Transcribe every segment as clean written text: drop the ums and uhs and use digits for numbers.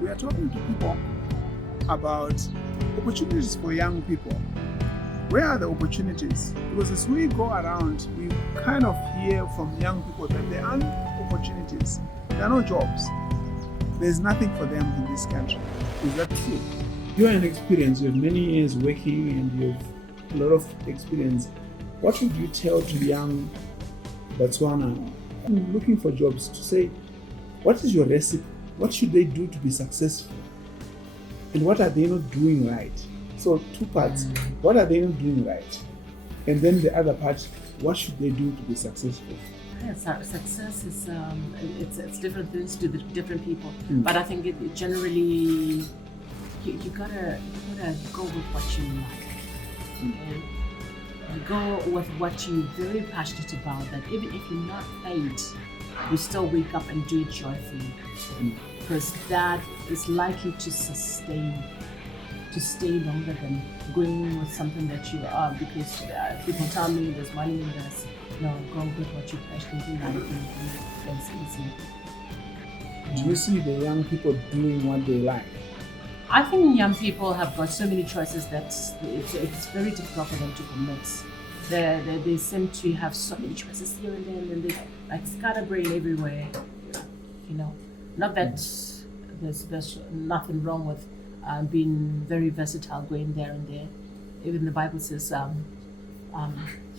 we are talking to people about opportunities for young people. Where are the opportunities? Because as we go around, we kind of hear from young people that there aren't opportunities. There are no jobs. There's nothing for them in this country. Is that true? You're an experience. You have many years working and you have a lot of experience. What would you tell to young Botswana looking for jobs to say, what is your recipe? What should they do to be successful? And what are they not doing right? So two parts. What are they not doing right? And then the other part, what should they do to be successful? Yes, success is it's different things to the different people. But I think it generally you gotta go with what you like. Okay? You go with what you're very passionate about. That even if you're not paid, you still wake up and do it joyfully, because that is likely to stay longer than going with something that you are. Because people tell me there's money in this. No, go with what you're passionate about and it's easy. Do you see the young people doing what they like? I think young people have got so many choices that it's very difficult for them to commit. They seem to have so many choices here and there, and they like scatterbrain everywhere. You know, not that there's nothing wrong with being very versatile, going there and there. Even the Bible says,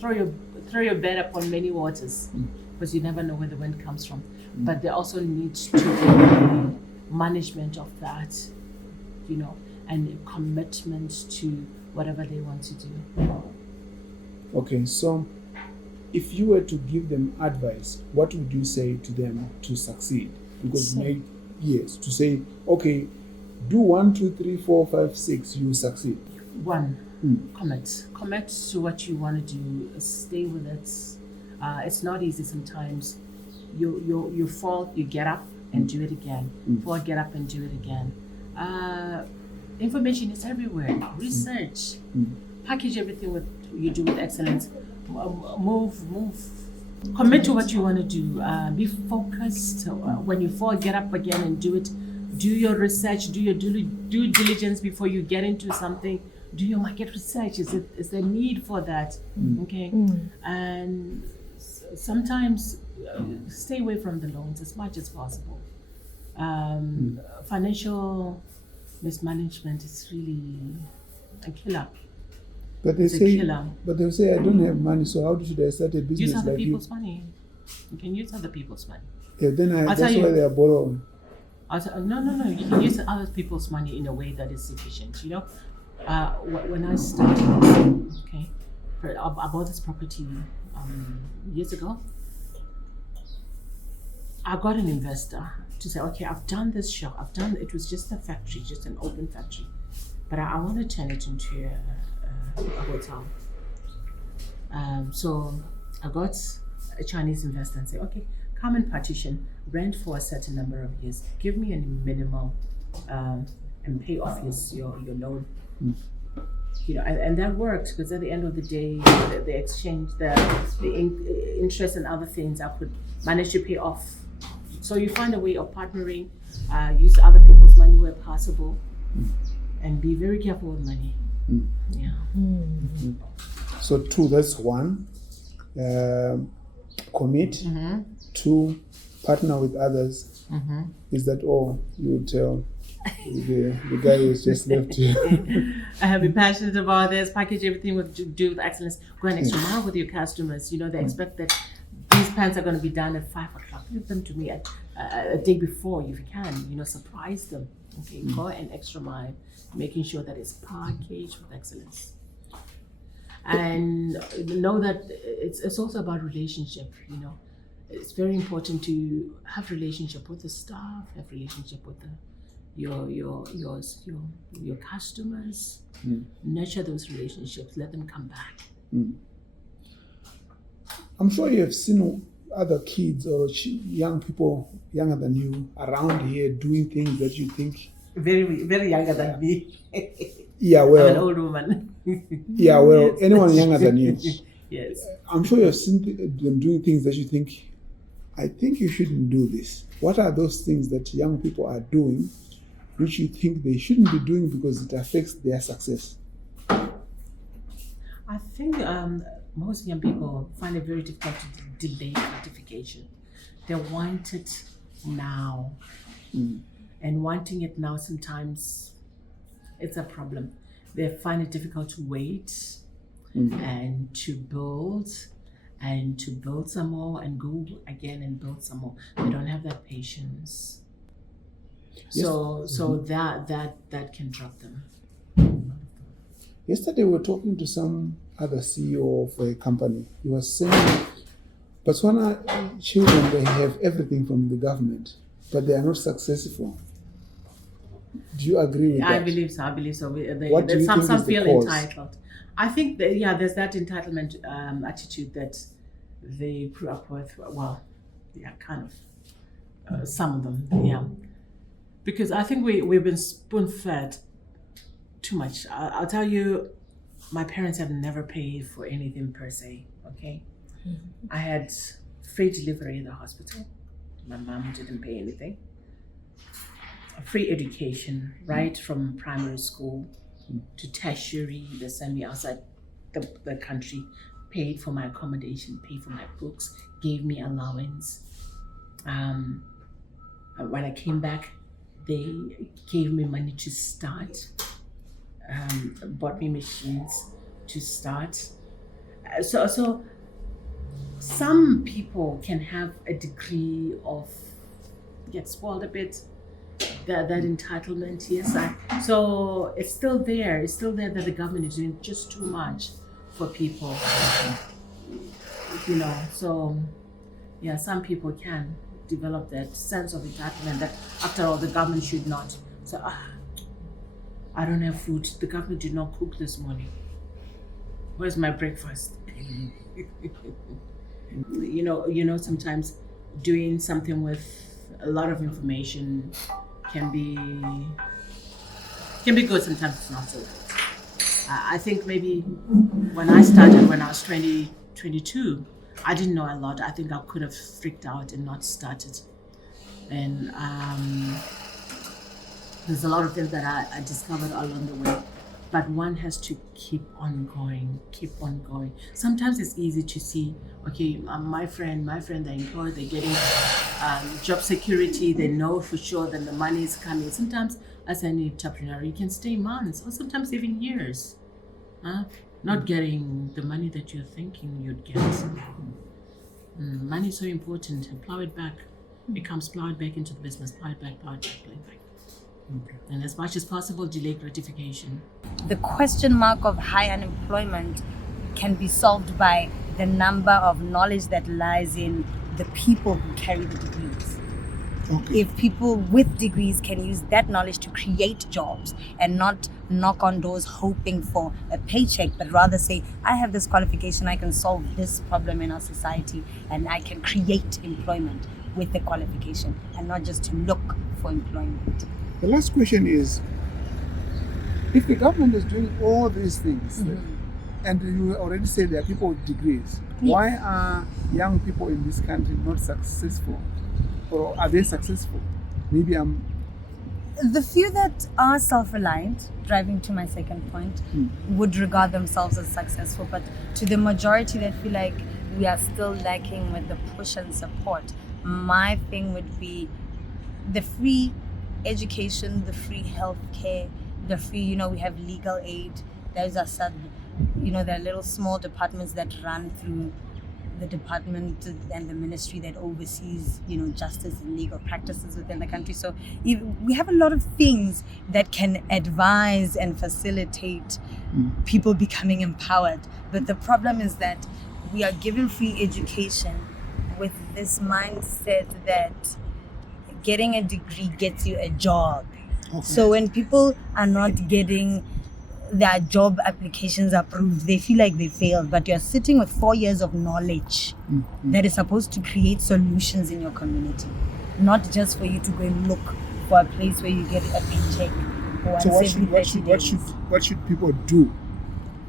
throw your bed upon many waters, because you never know where the wind comes from. But there also needs to be management of that, you know, and commitment to whatever they want to do. Okay, so if you were to give them advice, what would you say to them to succeed? Because to say, okay, do 1, 2, 3, 4, 5, 6, you succeed. 1, commit to what you want to do. Stay with it. It's not easy sometimes. You fall, you get up and do it again. Fall, get up and do it again. Information is everywhere. Research. Package everything you do with excellence. Move. Commit to what you want to do. Be focused. When you fall, get up again and do it. Do your research. Do your due diligence before you get into something. Do your market research. Is there need for that? Okay. And sometimes stay away from the loans as much as possible. Financial mismanagement is really a killer. But they say, I don't have money, so how should I start a business? Use other like people's money. You can use other people's money. Yeah, then that's why they are borrowing. No. You can use other people's money in a way that is sufficient. You know, when I started, I bought this property years ago. I got an investor to say, okay, I've done this shop. It was just a factory, just an open factory, but I want to turn it into a hotel. So I got a Chinese investor and say, okay, come and partition, rent for a certain number of years, give me a minimum, and pay off your loan. You know, and that worked, because at the end of the day, the exchange, the interest and other things, I could manage to pay off. So you find a way of partnering, use other people's money where possible, and be very careful with money. Yeah. So 2, that's 1. Commit. 2, partner with others. Is that all you would tell the guy who's just left here? I have been passionate about this. Package everything do with excellence. Go an extra mile with your customers. You know, they expect that these pants are going to be done at 5 o'clock. Give them to me a day before, if you can. You know, surprise them. Okay, go an extra mile, making sure that it's packaged with excellence. And know that it's also about relationship. You know, it's very important to have relationship with the staff, have relationship with your customers. Nurture those relationships. Let them come back. I'm sure you have seen other kids or young people younger than you around here doing things that you think very, very younger than me. Yeah, well, I'm an old woman. Yeah, well, yes. Anyone younger than you. Yes. I'm sure you've seen them doing things that you think, I think you shouldn't do this. What are those things that young people are doing which you think they shouldn't be doing because it affects their success? I think most young people find it very difficult to delay gratification. They want it now. And wanting it now sometimes it's a problem. They find it difficult to wait and to build some more and go again and build some more. They don't have that patience. Yes. So that can drop them. Yesterday we were talking to some other CEO of a company. He was saying Botswana children, they have everything from the government, but they are not successful. Do you agree with that? I believe so. What do you think Some is the feel cause? entitled. I think that, there's that entitlement attitude that they grew up with. Well, kind of. Some of them, because I think we've been spoon-fed too much. I'll tell you, my parents have never paid for anything per se. Okay, I had free delivery in the hospital. My mom didn't pay anything. Free education, right from primary school to tertiary. They sent me outside the country, paid for my accommodation, paid for my books, gave me allowance. When I came back, they gave me money to start, bought me machines to start. So some people can have a degree of get spoiled a bit. That entitlement, yes. So it's still there. It's still there that the government is doing just too much for people. So some people can develop that sense of entitlement that after all the government should not. So I don't have food. The government did not cook this morning. Where's my breakfast? Sometimes doing something with a lot of information can be good, sometimes it's not so good. I think maybe when I started when I was 22, I didn't know a lot. I think I could have freaked out and not started. And there's a lot of things that I discovered along the way. But one has to keep on going. Sometimes it's easy to see, okay, my friend, they're employed, they're getting job security, they know for sure that the money is coming. Sometimes as an entrepreneur, you can stay months or sometimes even years, not getting the money that you're thinking you'd get. Money is so important. Plow it back. It comes plowed back into the business. Plow it back. Okay. And as much as possible, delay gratification. The question mark of high unemployment can be solved by the number of knowledge that lies in the people who carry the degrees. Okay. If people with degrees can use that knowledge to create jobs and not knock on doors hoping for a paycheck, but rather say, I have this qualification, I can solve this problem in our society, and I can create employment with the qualification and not just to look for employment. The last question is, if the government is doing all these things, and you already said there are people with degrees, why are young people in this country not successful? Or are they successful? The few that are self-reliant, driving to my second point, would regard themselves as successful, but to the majority that feel like we are still lacking with the push and support, my thing would be the free education, the free healthcare, the free, we have legal aid. There are little small departments that run through the department and the ministry that oversees, justice and legal practices within the country. So we have a lot of things that can advise and facilitate people becoming empowered. But the problem is that we are given free education with this mindset that getting a degree gets you a job. Okay. So when people are not getting their job applications approved, they feel like they failed, but you're sitting with 4 years of knowledge that is supposed to create solutions in your community, not just for you to go and look for a place where you get a paycheck. So what should people do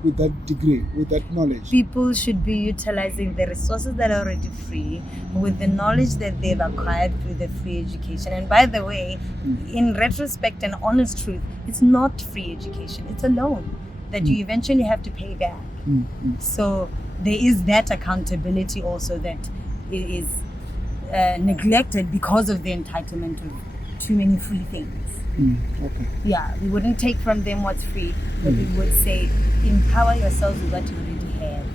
with that degree, with that knowledge? People should be utilizing the resources that are already free with the knowledge that they've acquired through the free education. And by the way, in retrospect and honest truth, it's not free education, it's a loan that you eventually have to pay back. So there is that accountability also that is neglected because of the entitlement of too many free things. Okay. Yeah, we wouldn't take from them what's free, but we would say empower yourselves with what you already have.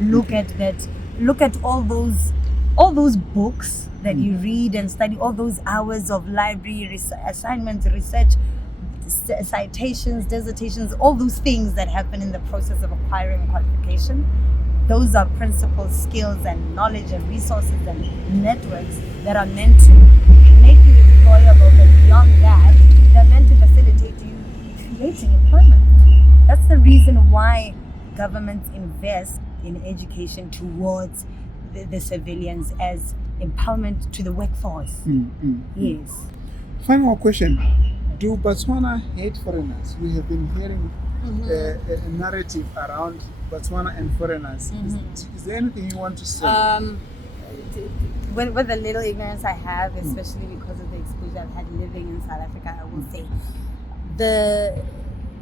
Look at that. Look at all those books that you read and study, all those hours of library assignments, research, citations, dissertations, all those things that happen in the process of acquiring qualification. Those are principles, skills, and knowledge and resources and networks that are meant to make you employable, but beyond that, they're meant to facilitate you creating employment. That's the reason why governments invest in education towards the civilians as empowerment to the workforce. Yes. Final question. Do Botswana hate foreigners? We have been hearing a narrative around Botswana and foreigners. Is there anything you want to say? With the little ignorance I have, especially because of the exposure I've had living in South Africa, I will say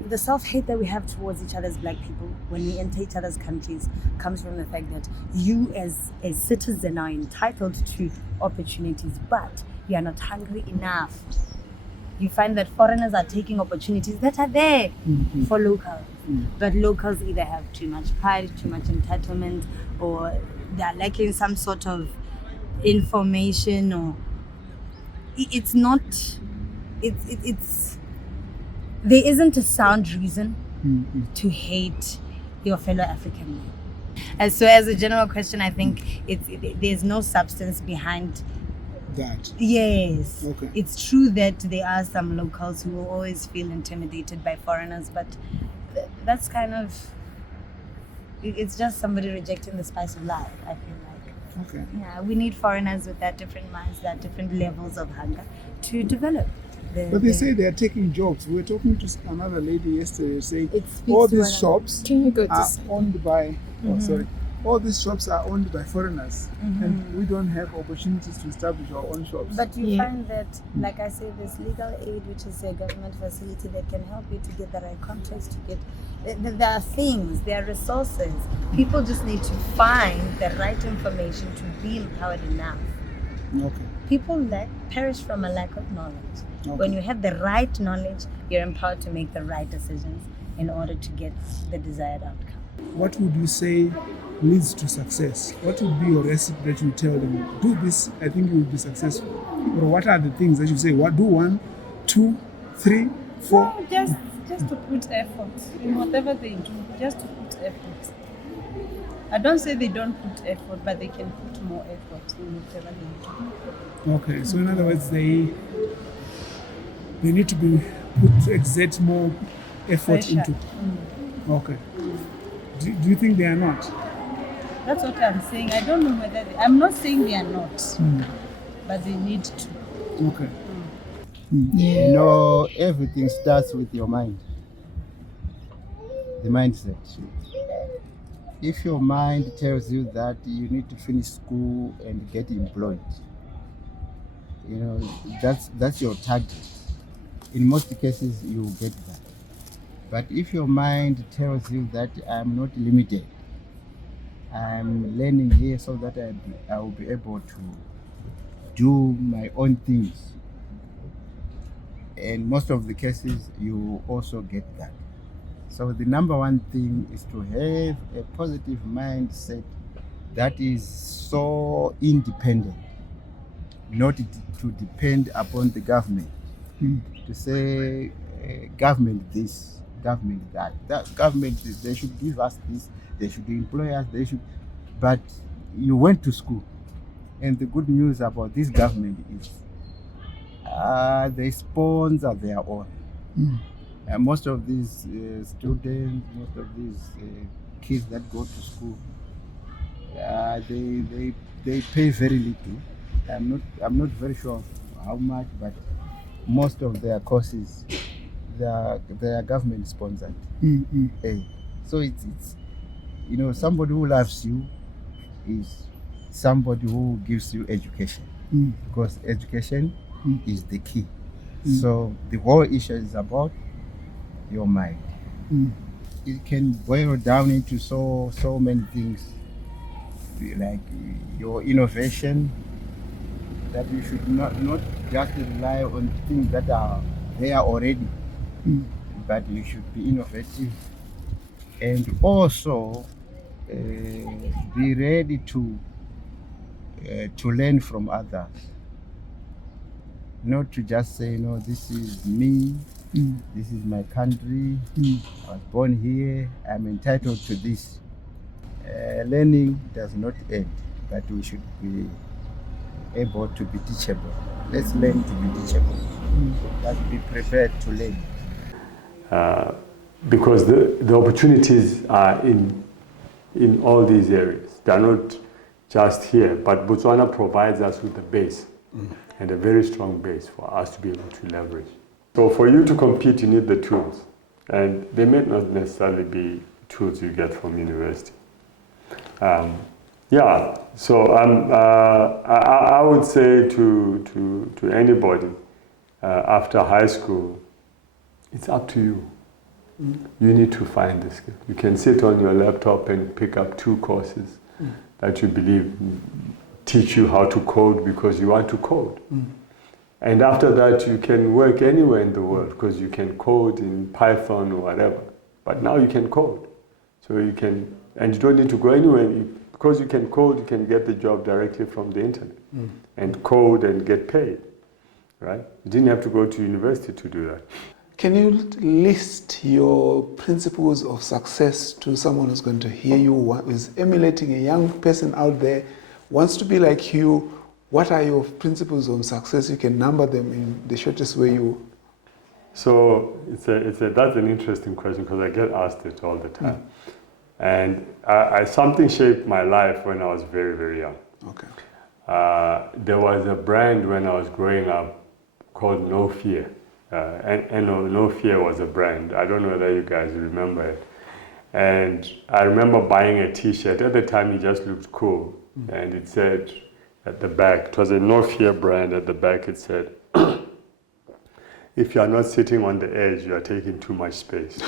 the self-hate that we have towards each other as black people when we enter each other's countries comes from the fact that you as a citizen are entitled to opportunities, but you are not hungry enough. You find that foreigners are taking opportunities that are there for locals. But locals either have too much pride, too much entitlement, or they're lacking some sort of information, or it's there isn't a sound reason to hate your fellow African man. And so as a general question, I think there's no substance behind that. Yes. Okay. It's true that there are some locals who will always feel intimidated by foreigners, but that's kind of, it's just somebody rejecting the spice of life, I feel like. Okay. Yeah, we need foreigners with that different minds, that different levels of hunger to develop. But they say they are taking jobs. We were talking to another lady yesterday saying It speaks all to these one shops Can you go are to owned by, all these shops are owned by foreigners, and we don't have opportunities to establish our own shops. But you find that, like I say, this legal aid, which is a government facility that can help you to get the right contracts, to get, there are things, there are resources. People just need to find the right information to be empowered enough. Okay. People perish from a lack of knowledge. Okay. When you have the right knowledge, you're empowered to make the right decisions in order to get the desired outcome. What would you say leads to success? What would be your recipe that you tell them, do this, I think you will be successful? Or what are the things that you say, what, do 1, 2, 3, 4? No, just to put effort in whatever they do, just to put effort. I don't say they don't put effort, but they can put more effort in whatever they do. Okay, so in other words, they need to be put to exert more effort Pressure. into. Okay. Do you think they are not? That's what I'm saying. I don't know whether I'm not saying they are not, but they need to. Okay. You know, everything starts with your mind, the mindset. If your mind tells you that you need to finish school and get employed, you know, that's your target. In most cases, you will get that. But if your mind tells you that I'm not limited, I'm learning here so that I will be able to do my own things, in most of the cases, you also get that. So the number one thing is to have a positive mindset that is so independent, not to depend upon the government. To say government this, government that government they should give us this, they should employ us, they should. But you went to school, and the good news about this government is they sponsor their own. And most of these students, most of these kids that go to school, they pay very little. I'm not very sure of how much, but most of their courses, they are government sponsored. So it's somebody who loves you is somebody who gives you education, because education is the key. So the whole issue is about your mind. It can boil down into so many things, like your innovation, that you should not just rely on things that are there already, but you should be innovative, and also be ready to learn from others. Not to just say, no, this is me, this is my country, I was born here, I'm entitled to this. Learning does not end, but we should be able to be teachable. Let's learn to be teachable. Let's be prepared to learn. Because the opportunities are in all these areas. They are not just here, but Botswana provides us with a base, and a very strong base for us to be able to leverage. So for you to compete, you need the tools, and they may not necessarily be tools you get from university. So I would say to anybody after high school, it's up to you. You need to find the skill. You can sit on your laptop and pick up 2 courses that you believe teach you how to code because you want to code. And after that, you can work anywhere in the world because you can code in Python or whatever. But now you can code. So you can, and you don't need to go anywhere. Because you can code, you can get the job directly from the internet and code and get paid, right? You didn't have to go to university to do that. Can you list your principles of success to someone who's going to hear you, who is emulating a young person out there, wants to be like you? What are your principles of success? You can number them in the shortest way you... So that's an interesting question because I get asked it all the time. And something shaped my life when I was very, very young. Okay. There was a brand when I was growing up called No Fear. No Fear was a brand. I don't know whether you guys remember it. And I remember buying a t-shirt. At the time, it just looked cool. And it said at the back, it was a No Fear brand. At the back, it said, if you are not sitting on the edge, you are taking too much space.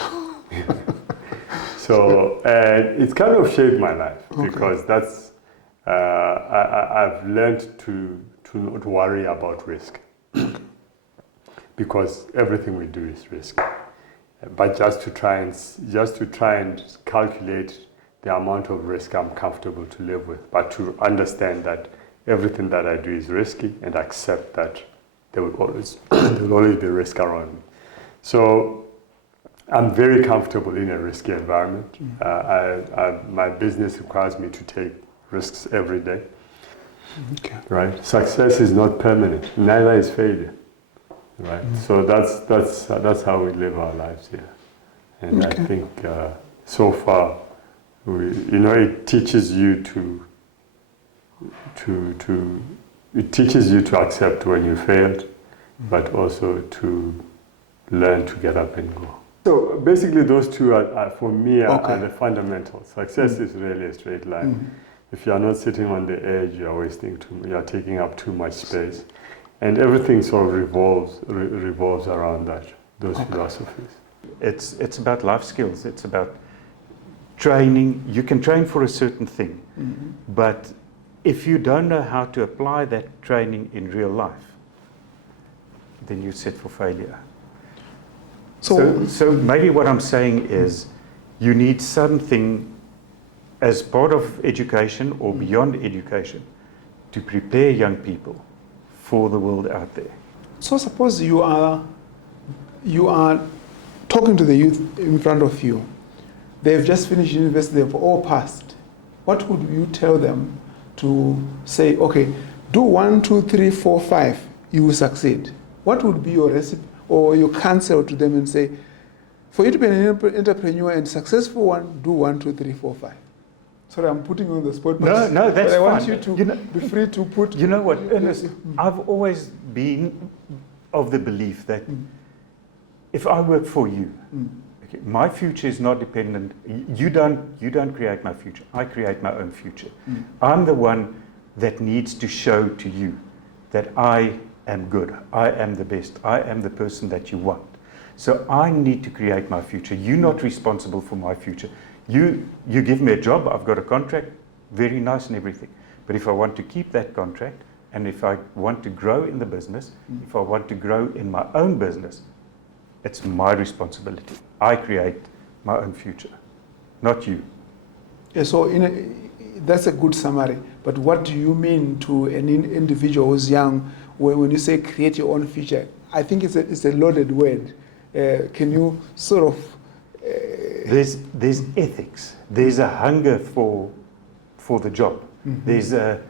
So it's kind of shaped my life because that's, I've learned to not worry about risk. Because everything we do is risk, but just to try and calculate the amount of risk I'm comfortable to live with, but to understand that everything that I do is risky and accept that there will always be risk around me. So I'm very comfortable in a risky environment. My business requires me to take risks every day. Okay. Right. Success is not permanent. Neither is failure. Right, so that's how we live our lives here, and I think so far, it teaches you to accept when you failed, but also to learn to get up and go. So basically, those two are for me are the fundamentals. Success is really a straight line. If you are not sitting on the edge, you are taking up too much space. And everything sort of revolves around those philosophies. It's about life skills. It's about training. You can train for a certain thing, but if you don't know how to apply that training in real life, then you're set for failure. So maybe what I'm saying is you need something as part of education or beyond education to prepare young people for the world out there. So suppose you are talking to the youth in front of you. They've just finished university, they've all passed. What would you tell them to say, okay, do 1, 2, 3, 4, 5, you will succeed? What would be your recipe or your counsel to them and say, for you to be an entrepreneur and successful one, do 1, 2, 3, 4, 5? Sorry, I'm putting you on the spot. No, that's fine. I want you to be free to put... You know what, Ernest, I've always been of the belief that if I work for you, My future is not dependent. You don't create my future. I create my own future. I'm the one that needs to show to you that I am good. I am the best. I am the person that you want. So I need to create my future. You're not responsible for my future. You give me a job. I've got a contract. Very nice and everything. But if I want to keep that contract, and if I want to grow in the business, if I want to grow in my own business, it's my responsibility. I create my own future, not you. Yeah, so that's a good summary. But what do you mean to an individual who's young when you say create your own future? I think it's a loaded word. Can you sort of... There's ethics. There's a hunger for the job. There's a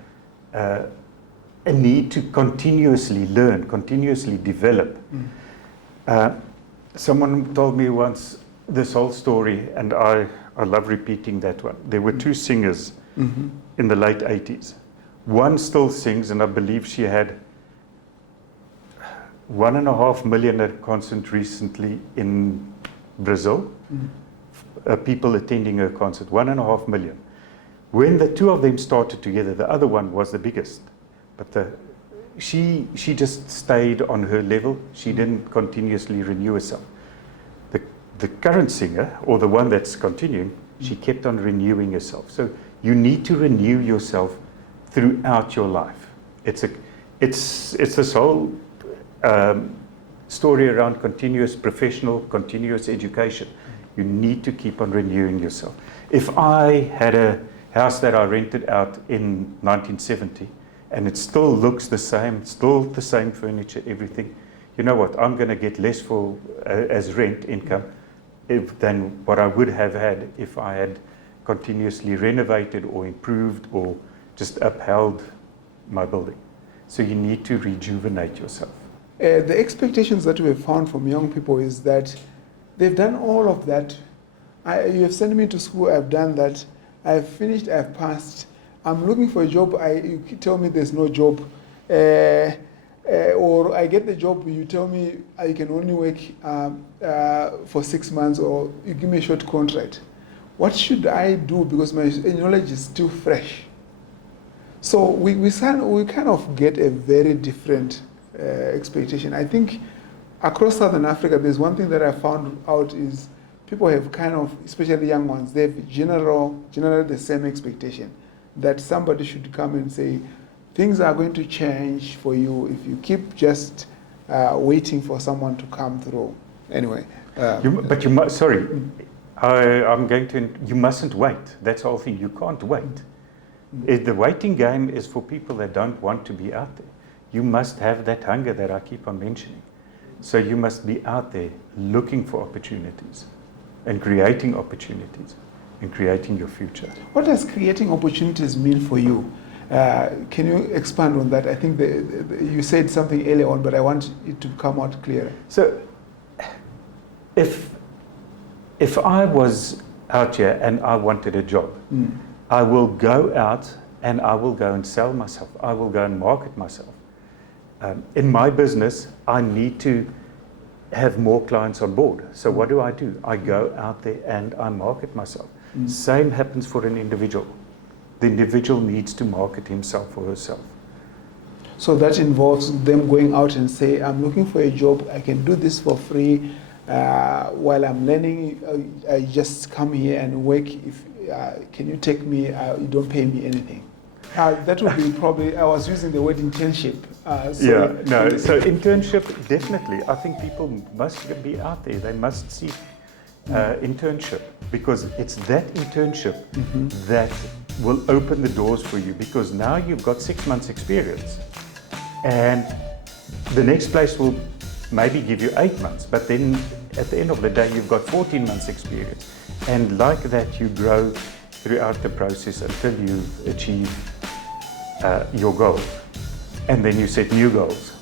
need to continuously learn, continuously develop. Someone told me once this whole story, and I love repeating that one. There were two singers in the late 80s. One still sings, and I believe she had 1.5 million at a concert recently in Brazil. People attending her concert, 1.5 million. When the two of them started together, the other one was the biggest. But she just stayed on her level. She didn't continuously renew herself. The current singer, or the one that's continuing, she kept on renewing herself. So you need to renew yourself throughout your life. It's this whole story around continuous professional, continuous education. You need to keep on renewing yourself. If I had a house that I rented out in 1970, and it still looks the same, still the same furniture, everything, you know what, I'm going to get less for as rent income than what I would have had if I had continuously renovated or improved or just upheld my building. So you need to rejuvenate yourself. The expectations that we have found from young people is that they've done all of that. You have sent me to school, I've done that, I've finished, I've passed. I'm looking for a job, you tell me there's no job. Or I get the job, you tell me I can only work for 6 months, or you give me a short contract. What should I do? Because my knowledge is still fresh. So we kind of get a very different expectation. I think across Southern Africa, there's one thing that I found out is people have kind of, especially young ones, they have generally the same expectation that somebody should come and say, things are going to change for you if you keep just waiting for someone to come through. Anyway. You mustn't wait. That's the whole thing. You can't wait. The waiting game is for people that don't want to be out there. You must have that hunger that I keep on mentioning. So you must be out there looking for opportunities and creating opportunities and creating your future. What does creating opportunities mean for you? Can you expand on that? I think you said something earlier on, but I want it to come out clearer. So if I was out here and I wanted a job, I will go out and I will go and sell myself. I will go and market myself. In my business, I need to have more clients on board. So what do? I go out there and I market myself. Same happens for an individual. The individual needs to market himself or herself. So that involves them going out and say, I'm looking for a job, I can do this for free. While I'm learning, I just come here and work. Can you take me? You don't pay me anything. That would be probably, I was using the word internship. So internship, definitely. I think people must be out there. They must see internship, because it's that internship that will open the doors for you, because now you've got 6 months experience and the next place will maybe give you 8 months, but then at the end of the day you've got 14 months experience, and like that you grow throughout the process until you achieve your goal, and then you set new goals.